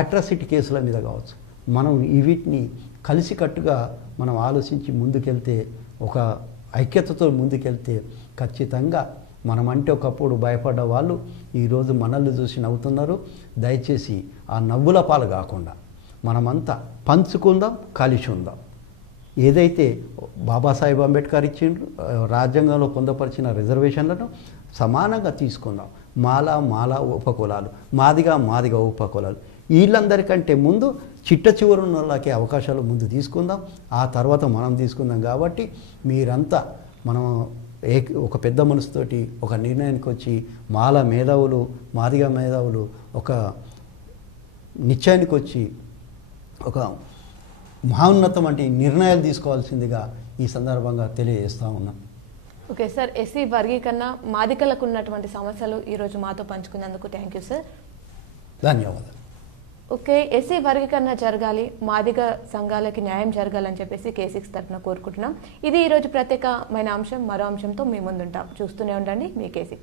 అట్రాసిటీ కేసుల మీద కావచ్చు మనం వీటిని కలిసికట్టుగా మనం ఆలోచించి ముందుకెళ్తే, ఒక ఐక్యతతో ముందుకెళ్తే ఖచ్చితంగా మనమంటే ఒకప్పుడు భయపడ్డ వాళ్ళు ఈరోజు మనల్ని చూసి నవ్వుతున్నారు. దయచేసి ఆ నవ్వుల పాలు కాకుండా మనమంతా పంచుకుందాం, కలిసి ఉందాం. ఏదైతే బాబాసాహెబ్ అంబేద్కర్ ఇచ్చిండ్రు రాజ్యాంగంలో పొందపరిచిన రిజర్వేషన్లను సమానంగా తీసుకుందాం. మాల ఉపకులాలు, మాదిగ ఉపకులాలు, వీళ్ళందరికంటే ముందు చిట్ట చివరున్న వాళ్ళకి అవకాశాలు ముందు తీసుకుందాం, ఆ తర్వాత మనం తీసుకుందాం. కాబట్టి మీరంతా మనం ఒక పెద్ద మనసుతోటి ఒక నిర్ణయానికి వచ్చి మేధావులు, మాదిగ మేధావులు ఒక నిశ్చయానికి వచ్చి ఒక మహోన్నతం వంటి నిర్ణయాలు తీసుకోవాల్సిందిగా ఈ సందర్భంగా తెలియజేస్తూ ఉన్నాం. ఓకే సార్, ఎస్సీ వర్గీకరణ మాదికలకు ఉన్నటువంటి సమస్యలు ఈరోజు మాతో పంచుకున్నందుకు థ్యాంక్ యూ సార్. ధన్యవాదాలు. ఓకే, ఎస్సీ వర్గీకరణ జరగాలి, మాదిగ సంఘాలకి న్యాయం జరగాలని చెప్పేసి K6 తరఫున కోరుకుంటున్నాం. ఇది ఈరోజు ప్రత్యేకమైన అంశం. మరో అంశంతో మీ ముందుంటాం. చూస్తూనే ఉండండి మీ K6.